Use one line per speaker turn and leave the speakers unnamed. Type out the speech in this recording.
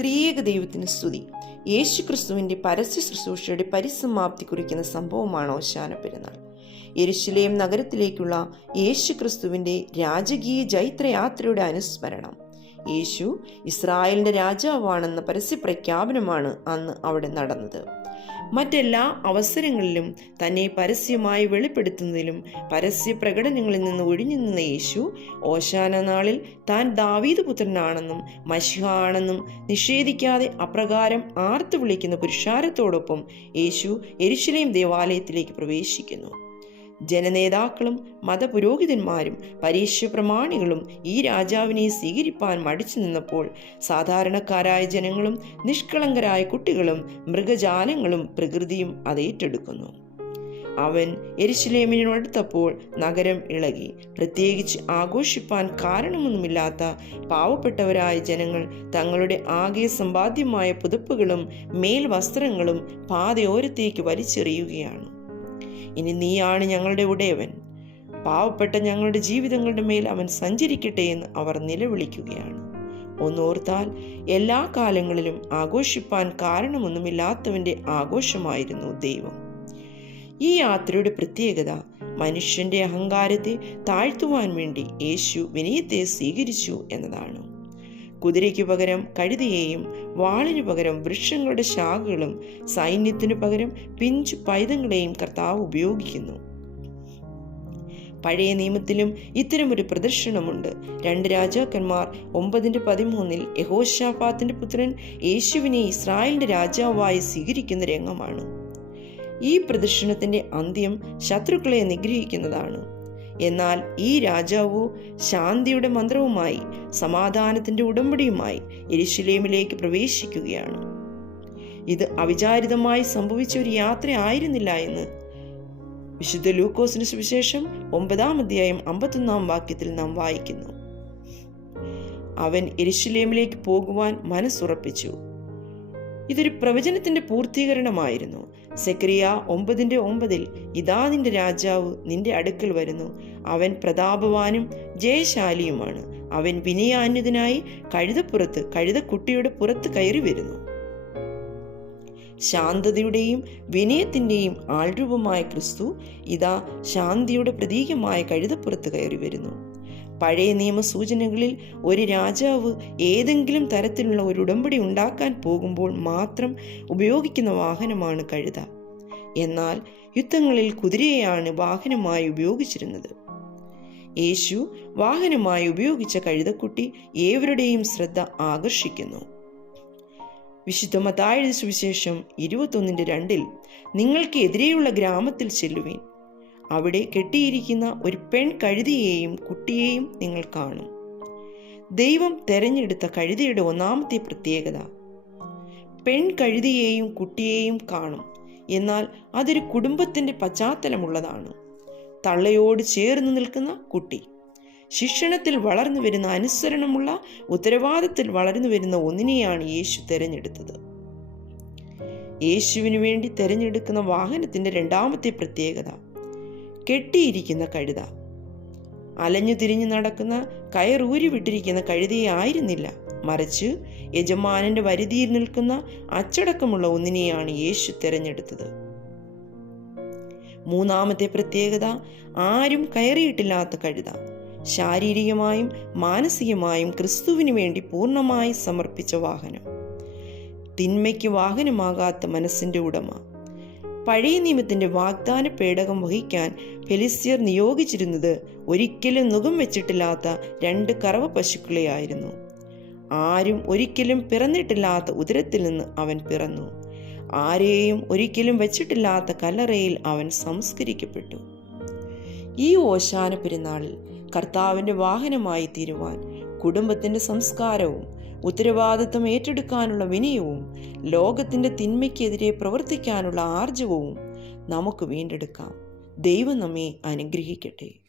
ത്രിയേക ദൈവത്തിന് സ്തുതി. യേശു ക്രിസ്തുവിന്റെ പരസ്യ ശുശ്രൂഷയുടെ പരിസമാപ്തി കുറിക്കുന്ന സംഭവമാണ് ഓശാന പെരുന്നാൾ. യെരുശലേം നഗരത്തിലേക്കുള്ള യേശു ക്രിസ്തുവിന്റെ രാജകീയ ജൈത്രയാത്രയുടെ അനുസ്മരണം. യേശു ഇസ്രായേലിന്റെ രാജാവാണെന്ന പരസ്യ പ്രഖ്യാപനമാണ് അന്ന് അവിടെ നടന്നത്. മറ്റെല്ലാ അവസരങ്ങളിലും തന്നെ പരസ്യമായി വെളിപ്പെടുത്തുന്നതിലും പരസ്യ പ്രകടനങ്ങളിൽ നിന്ന് ഒഴിഞ്ഞു നിന്ന യേശു ഓശാന നാളിൽ താൻ ദാവീദ് പുത്രനാണെന്നും മഷിഹ ആണെന്നും നിഷേധിക്കാതെ അപ്രകാരം ആർത്തു വിളിക്കുന്ന പുരുഷാരത്തോടൊപ്പം യേശു എരിശിലേം ദേവാലയത്തിലേക്ക് പ്രവേശിക്കുന്നു. ജനനേതാക്കളും മതപുരോഹിതന്മാരും പരീക്ഷ പ്രമാണികളും ഈ രാജാവിനെ സ്വീകരിപ്പാൻ മടിച്ചു നിന്നപ്പോൾ സാധാരണക്കാരായ ജനങ്ങളും നിഷ്കളങ്കരായ കുട്ടികളും മൃഗജാലങ്ങളും പ്രകൃതിയും അത് ഏറ്റെടുക്കുന്നു. അവൻ എരിശിലേമിനടുത്തപ്പോൾ നഗരം ഇളകി. പ്രത്യേകിച്ച് ആഘോഷിപ്പാൻ കാരണമൊന്നുമില്ലാത്ത പാവപ്പെട്ടവരായ ജനങ്ങൾ തങ്ങളുടെ ആകെ സമ്പാദ്യമായ പുതുപ്പുകളും മേൽവസ്ത്രങ്ങളും പാതയോരത്തേക്ക് വലിച്ചെറിയുകയാണ്. ഇനി നീയാണ് ഞങ്ങളുടെ ഉടയവൻ. പാവപ്പെട്ട ഞങ്ങളുടെ ജീവിതങ്ങളുടെ മേൽ അവൻ സഞ്ചരിക്കട്ടെ എന്ന് അവർ നിലവിളിക്കുകയാണ്. ഒന്നോർത്താൽ എല്ലാ കാലങ്ങളിലും ആഘോഷിപ്പാൻ കാരണമൊന്നുമില്ലാത്തവന്റെ ആഘോഷമായിരുന്നു ദൈവം. ഈ യാത്രയുടെ പ്രത്യേകത മനുഷ്യന്റെ അഹങ്കാരത്തെ താഴ്ത്തുവാൻ വേണ്ടി യേശു വിനയത്തെ സ്വീകരിച്ചു എന്നതാണ്. കുതിരയ്ക്ക് പകരം കഴുതയെയും വാളിനു പകരം വൃക്ഷങ്ങളുടെ ശാഖകളും സൈന്യത്തിനു പകരം പിഞ്ചു പൈതങ്ങളെയും കർത്താവ് ഉപയോഗിക്കുന്നു. പഴയ നിയമത്തിലും ഇത്തരമൊരു പ്രദർശനമുണ്ട്. രണ്ട് രാജാക്കന്മാർ ഒമ്പതിന്റെ പതിമൂന്നിൽ യഹോഷാഫാത്തിന്റെ പുത്രൻ യേശുവിനെ ഇസ്രായേലിന്റെ രാജാവായി സ്വീകരിക്കുന്ന രംഗമാണ്. ഈ പ്രദർശനത്തിന്റെ അന്ത്യം ശത്രുക്കളെ നിഗ്രഹിക്കുന്നതാണ്. എന്നാൽ ഈ രാജാവു ശാന്തിയുടെ മന്ത്രവുമായി സമാധാനത്തിന്റെ ഉടമ്പടിയുമായി എരിശിലേമിലേക്ക് പ്രവേശിക്കുകയാണ്. ഇത് അവിചാരിതമായി സംഭവിച്ച ഒരു യാത്ര ആയിരുന്നില്ല എന്ന് വിശുദ്ധ ലൂക്കോസിന് സുവിശേഷം ഒമ്പതാം അധ്യായം അമ്പത്തൊന്നാം വാക്യത്തിൽ നാം വായിക്കുന്നു. അവൻ എരിശിലേമിലേക്ക് പോകുവാൻ മനസ്സുറപ്പിച്ചു. ഇതൊരു പ്രവചനത്തിന്റെ പൂർത്തീകരണമായിരുന്നു. സെക്രിയ ഒമ്പതിന്റെ ഒമ്പതിൽ ഇതാ നിന്റെ രാജാവ് നിന്റെ അടുക്കൽ വരുന്നു. അവൻ പ്രതാപവാനും ജയശാലിയുമാണ്. അവൻ വിനയാന്യതനായി കഴുതപ്പുറത്ത് കഴുതക്കുട്ടിയുടെ പുറത്ത് കയറി വരുന്നു. ശാന്തതയുടെയും വിനയത്തിന്റെയും ആൾരൂപമായ ക്രിസ്തു ഇതാ ശാന്തിയുടെ പ്രതീകമായ കഴുതപ്പുറത്ത് കയറി വരുന്നു. പഴയ നിയമ സൂചനകളിൽ ഒരു രാജാവ് ഏതെങ്കിലും തരത്തിലുള്ള ഒരു ഉടമ്പടി ഉണ്ടാക്കാൻ പോകുമ്പോൾ മാത്രം ഉപയോഗിക്കുന്ന വാഹനമാണ് കഴുത. എന്നാൽ യുദ്ധങ്ങളിൽ കുതിരയെയാണ് വാഹനമായി ഉപയോഗിച്ചിരുന്നത്. യേശു വാഹനമായി ഉപയോഗിച്ച കഴുതക്കുട്ടി ഏവരുടെയും ശ്രദ്ധ ആകർഷിക്കുന്നു. വിശുദ്ധ മതായ സുവിശേഷം ഇരുപത്തൊന്നിന്റെ രണ്ടിൽ നിങ്ങൾക്ക് എതിരെയുള്ള ഗ്രാമത്തിൽ ചെല്ലുവേൻ. അവിടെ കെട്ടിയിരിക്കുന്ന ഒരു പെൺ കഴുതിയെയും കുട്ടിയെയും നിങ്ങൾ കാണും. ദൈവം തെരഞ്ഞെടുത്ത കഴുതിയുടെ ഒന്നാമത്തെ പ്രത്യേകത പെൺ കഴുതിയെയും കുട്ടിയെയും കാണും. എന്നാൽ അതൊരു കുടുംബത്തിന്റെ പശ്ചാത്തലമുള്ളതാണ്. തള്ളയോട് ചേർന്ന് നിൽക്കുന്ന കുട്ടി ശിക്ഷണത്തിൽ വളർന്നു വരുന്ന അനുസരണമുള്ള ഉത്തരവാദിത്തത്തിൽ വളർന്നു വരുന്ന ഒന്നിനെയാണ് യേശു തിരഞ്ഞെടുത്തത്. യേശുവിനു വേണ്ടി തിരഞ്ഞെടുക്കുന്ന വാഹനത്തിന്റെ രണ്ടാമത്തെ പ്രത്യേകത കെട്ടിയിരിക്കുന്ന കഴുത. അലഞ്ഞു തിരിഞ്ഞു നടക്കുന്ന കയറൂരി വിട്ടിരിക്കുന്ന കഴുതയെ ആയിരുന്നില്ല. മറിച്ച് യജമാനന്റെ വരുതിയിൽ നിൽക്കുന്ന അച്ചടക്കമുള്ള ഒന്നിനെയാണ് യേശു തിരഞ്ഞെടുത്തത്. മൂന്നാമത്തെ പ്രത്യേകത ആരും കയറിയിട്ടില്ലാത്ത കഴുത. ശാരീരികമായും മാനസികമായും ക്രിസ്തുവിന് വേണ്ടി പൂർണമായി സമർപ്പിച്ച വാഹനം. തിന്മയ്ക്ക് വാഹനമാകാത്ത മനസ്സിന്റെ ഉടമ. പഴയ നിയമത്തിന്റെ വാഗ്ദാന പേടകം വഹിക്കാൻ ഫെലിസ്യർ നിയോഗിച്ചിരുന്നത് ഒരിക്കലും നുഖം വെച്ചിട്ടില്ലാത്ത രണ്ട് കറവ പശുക്കളെയായിരുന്നു. ആരും ഒരിക്കലും പിറന്നിട്ടില്ലാത്ത ഉദരത്തിൽ നിന്ന് അവൻ പിറന്നു. ആരെയും ഒരിക്കലും വെച്ചിട്ടില്ലാത്ത കല്ലറയിൽ അവൻ സംസ്കരിക്കപ്പെട്ടു. ഈ ഓശാന പെരുന്നാളിൽ കർത്താവിന്റെ വാഹനമായി തീരുവാൻ കുടുംബത്തിന്റെ സംസ്കാരവും ഉത്തരവാദിത്വം ഏറ്റെടുക്കാനുള്ള വിനയവും ലോകത്തിന്റെ തിന്മയ്ക്കെതിരെ പ്രവർത്തിക്കാനുള്ള ആർജവവും നമുക്ക് വീണ്ടെടുക്കാം. ദൈവം നമ്മെ അനുഗ്രഹിക്കട്ടെ.